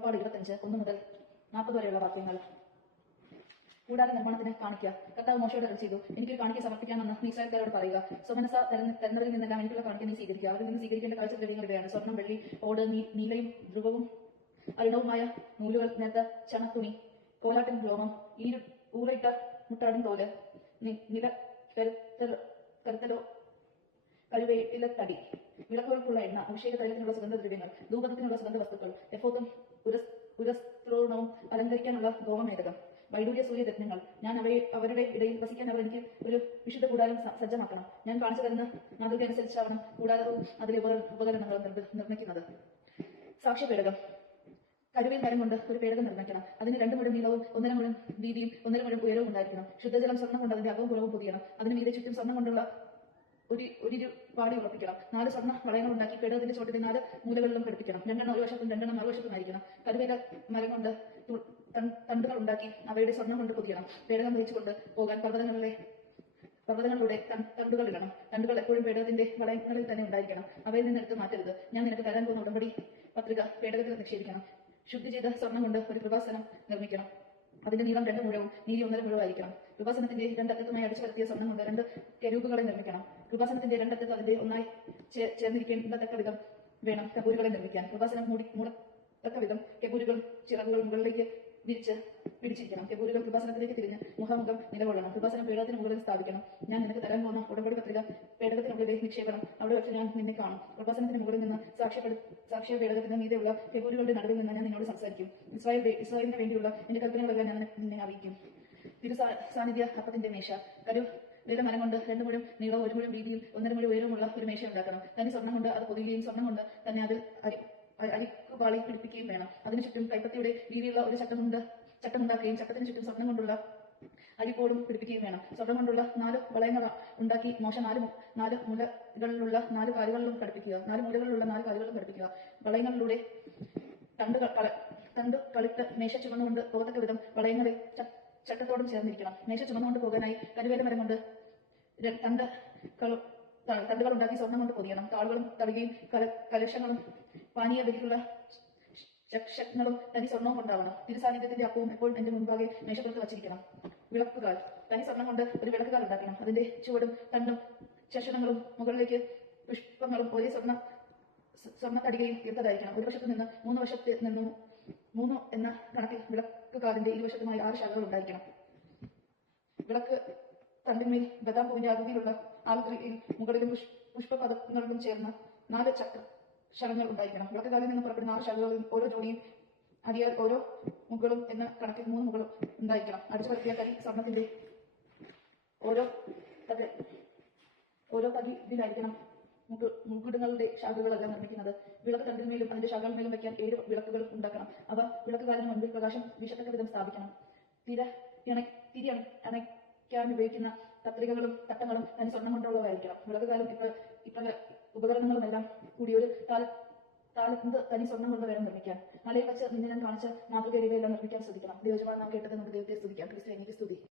പുറപ്പാട് 25 1 മുതൽ 40 വരെയുള്ള വാക്യങ്ങൾ. കൂടാതെ നിർമ്മാണത്തിന് കാണിക്കുക. കർത്താവ് മോശയോട് അരുളി ചെയ്തു, എനിക്കൊരു കാണിക്ക സമർപ്പിക്കാമെന്ന് നീ ഇസ്രായേൽക്കാരോട് പറയുക. സ്വമനസ്സ തരുന്നവരിൽ നിന്നെല്ലാം എനിക്കുള്ള കാണിക്ക നീ സ്വീകരിക്കുക. അവരിൽ നിന്ന് സ്വീകരിക്കേണ്ട കാഴ്ചദ്രവ്യങ്ങൾ ഇവയാണ്: സ്വർണം, വെള്ളി, ഓട്, നീലയും ധ്രുവവും അരുണവുമായ നൂലുകൾ, നേർത്ത ചണത്തുണി, കോലാട്ടിൻ രോമം, ഊറയിട്ട മുട്ടാടിൻ തോല്, നില കരുത്തലോ കഴുവേട്ടിലെ തടി, വിളക്കുകൾക്കുള്ള എണ്ണ, അഭിഷേക തൈലത്തിനുള്ള സുഗന്ധദ്രവ്യങ്ങൾ, ധൂപത്തിനുള്ള സുഗന്ധ വസ്തുക്കൾ, എഫോത്തും പുരസ്ത്രോണവും, അലങ്കരിക്കാനുള്ള ഗോമമേതകം, വൈഡൂര്യ സൂര്യരത്നങ്ങൾ. ഞാൻ അവരുടെ ഇടയിൽ വസിക്കാൻ അവർ എനിക്ക് ഒരു വിശുദ്ധ കൂടാരം സജ്ജമാക്കണം. ഞാൻ കാണിച്ചു തരുന്ന മാതൃക അനുസരിച്ചാവണം കൂടാരവും അതിലെ ഉപകരണങ്ങളും നിർമ്മിക്കുന്നത്. സാക്ഷ്യപേടകം. കരുവേൽ മരം കൊണ്ട് ഒരു പേടകം നിർമ്മിക്കണം. അതിന് 2 മുഴം നീളവും 1.5 മുഴം വീതിയും 1.5 മുഴം ഉയരവും ഉണ്ടായിരിക്കണം. ശുദ്ധജലം സ്വർണ്ണം കൊണ്ട് അതിന്റെ അകവും പുറവും പൊതിയണം. അതിന് മീതെ ചുറ്റും സ്വർണ്ണം കൊണ്ടുള്ള ഒരു പാടി ഉറപ്പിക്കണം. 4 സ്വർണ്ണ വളയങ്ങൾ ഉണ്ടാക്കി പേടകത്തിന്റെ ചോട്ടിന്റെ 4 മൂലകളിലും ഘടിപ്പിക്കണം. 2 ഒരു വശത്തും 2 മറുവശത്തുമായിരിക്കണം. കരുവേല മരം കൊണ്ട് തണ്ടുകൾ ഉണ്ടാക്കി അവയുടെ സ്വർണ്ണം കൊണ്ട് പൊതിയണം. പേടകം വഹിച്ചുകൊണ്ട് പോകാൻ പർവ്വതങ്ങളിലൂടെ തണ്ടുകൾ ഇടണം. തണ്ടുകൾ എപ്പോഴും പേടകത്തിന്റെ വളയങ്ങളിൽ തന്നെ ഉണ്ടായിരിക്കണം. അവയിൽ നിന്ന് എടുത്ത് മാറ്റരുത്. ഞാൻ നിനക്ക് തരാൻ പോകുന്ന ഉടമ്പടി പത്രിക പേടകത്തിൽ നിക്ഷേപിക്കണം. ശുദ്ധി ചെയ്ത സ്വർണ്ണം കൊണ്ട് ഒരു കൃപാസനം നിർമ്മിക്കണം. അതിന്റെ നീളം 2 മുഴവും വീതി 1.5 മുഴമായിരിക്കണം. കൃപാസനത്തിന്റെ 2 അറ്റത്തുമായി അടിച്ചു വരുത്തിയ സ്വർണ്ണം കൊണ്ട് 2 കെരൂബുകളെ നിർമ്മിക്കണം. കൃപാസനത്തിന്റെ 2 അറ്റത്ത് അതിന്റെ ഒന്നായി ചേർന്നിരിക്കേണ്ടത്തക്ക വിധം വേണം കെബൂരുകളെ നിർമ്മിക്കാൻ. കൃപാസനം മൂടത്തക്ക വിധം കെബൂരുകൾ ചിറകുകൾ മുകളിലേക്ക് വിരിച്ച് പിടിച്ചിരിക്കണം. കെബൂരുകൾ കൃപാസനത്തിലേക്ക് തിരിഞ്ഞ് മുഖാമുഖം നിലകൊള്ളണം. കൃപാസനം പേടകത്തിന് മുകളിൽ സ്ഥാപിക്കണം. ഞാൻ നിനക്ക് തരാൻ പോകുന്ന ഉടമ്പടി പത്രിക പേടകത്തിനുള്ളിലെ നിക്ഷേപണം. അവിടെ വെച്ച് ഞാൻ നിന്നെ കാണും. കൃപാസനത്തിന് മുകളിൽ നിന്ന് സാക്ഷ്യ പേടകത്തിന് മീതെയുള്ള കെബൂരുകളുടെ നടുവിൽ നിന്ന് ഞാൻ നിന്നോട് സംസാരിക്കും. ഇസ്രായേലിന് വേണ്ടിയുള്ള എന്റെ കൽപ്പനകളെല്ലാം ഞാൻ നിന്നെ അറിയിക്കും. സാന്നിധ്യ അപ്പത്തിന്റെ മേശ. കരുവേല മരം കൊണ്ട് 2 മുഴം നീളവും 1 മുഴം വീതിയും 1.5 മുഴം ഉയരവുമുള്ള ഒരു മേശ ഉണ്ടാക്കണം. തന്നെ സ്വർണ്ണം കൊണ്ട് അത് പൊതിയുകയും സ്വർണ്ണം കൊണ്ട് തന്നെ അതിൽ അരിക്കുപാളി പിടിപ്പിക്കുകയും വേണം. അതിനു ചുറ്റും കൈപ്പത്തിയുടെ വീതിയുള്ള ഒരു ചട്ടമുണ്ടാക്കുകയും ചട്ടത്തിന് ചുറ്റും സ്വർണ്ണം കൊണ്ടുള്ള അരിക്കോടും പിടിപ്പിക്കുകയും വേണം. സ്വർണ്ണം കൊണ്ടുള്ള 4 വളയങ്ങൾ ഉണ്ടാക്കി മോശ 4 മൂലകളിലുള്ള 4 കാലുകളിലും ഘടിപ്പിക്കുക. വളയങ്ങളിലൂടെ തണ്ടുകളിട്ട് മേശ ചുമന്നുകൊണ്ട് പോകത്തക്ക വിധം വളയങ്ങളിൽ ചട്ടത്തോടും ചേർന്നിരിക്കണം. മേശ ചുമന്നുകൊണ്ട് പോകാനായി കരുവേല മരം കൊണ്ട് തണ്ടുകൾ ഉണ്ടാക്കി സ്വർണ്ണം കൊണ്ട് പൊതിയണം. താളുകളും തളികയും കലശങ്ങളും പാനീയ ബഹിയുള്ള ചക്ഷങ്ങളും തനി സ്വർണ്ണവും കൊണ്ടാവണം. തിരുസാന്നിധ്യത്തിന്റെ അപ്പവും എപ്പോഴും എന്റെ മുൻപാകെ മേശപ്പുറത്ത് വച്ചിരിക്കണം. വിളക്കുകാൽ. തനി സ്വർണ്ണം കൊണ്ട് ഒരു വിളക്കുകാൽ ഉണ്ടാക്കണം. അതിന്റെ ചുവടും തണ്ടും ശശനങ്ങളും മുകളിലേക്ക് പുഷ്പങ്ങളും ഒരേ സ്വർണ്ണത്തടികയും തീർത്തതായിരിക്കണം. ഒരു വശത്ത് നിന്ന് 3 വശത്ത് നിന്നും 3 എന്ന കണക്കിൽ വിളക്കുകാലിന്റെ ഇരുവശത്തുമായി 6 ശാഖകൾ ഉണ്ടായിരിക്കണം. വിളക്ക് തണ്ടിന്മേൽ ബദാം പൂവിന്റെ ആകൃതിയിലുള്ള ആകൃതിയിൽ മുകളിലും പുഷ്പപദങ്ങളിലും ചേർന്ന 4 ശരങ്ങൾ ഉണ്ടായിരിക്കണം. വിളക്കുകാലിൽ നിന്ന് പുറപ്പെടുന്ന 6 ശാഖകളിൽ ഓരോ ജോഡിയും അടിയാൽ ഓരോ മുകളും എന്ന കണക്കിൽ 3 മുകളും ഉണ്ടായിരിക്കണം. അടിച്ചു പരത്തിയ കരി സ്വർണത്തിന്റെ ഓരോ തകിടിലായിരിക്കണം മുകുടുകളുടെ ശാഖകളെല്ലാം നിർമ്മിക്കുന്നത്. വിളക്ക് തണ്ടിന്മേലും അതിന്റെ ശാഖകളിന്മേലും വയ്ക്കാൻ 7 വിളക്കുകൾ ഉണ്ടാക്കണം. അവ വിളക്കുകാലിന് മുൻപിൽ പ്രകാശം വീശത്തക്ക വിധം സ്ഥാപിക്കണം. തിരി അണയ്ക്കാൻ ഉപയോഗിക്കുന്ന കത്രികകളും തട്ടങ്ങളും തനി സ്വർണ്ണം കൊണ്ടുള്ളതായിരിക്കണം. വിളക്കുകാലും ഉപകരണങ്ങളുമെല്ലാം കൂടി ഒരു താലന്ത് തനി സ്വർണ്ണം കൊണ്ട് വേണം നിർമ്മിക്കാൻ. മലയിൽ വച്ച് നിന്നെ ഞാൻ കാണിച്ച മാതൃക ഇവയെല്ലാം നിർമ്മിക്കാൻ ശ്രദ്ധിക്കണം. ദൈവജനമാണ് നാം കേട്ടത്. നമുക്ക് ദൈവത്തെ സ്തുതിക്കാം. ക്രിസ്തു എനിക്ക് സ്തുതി.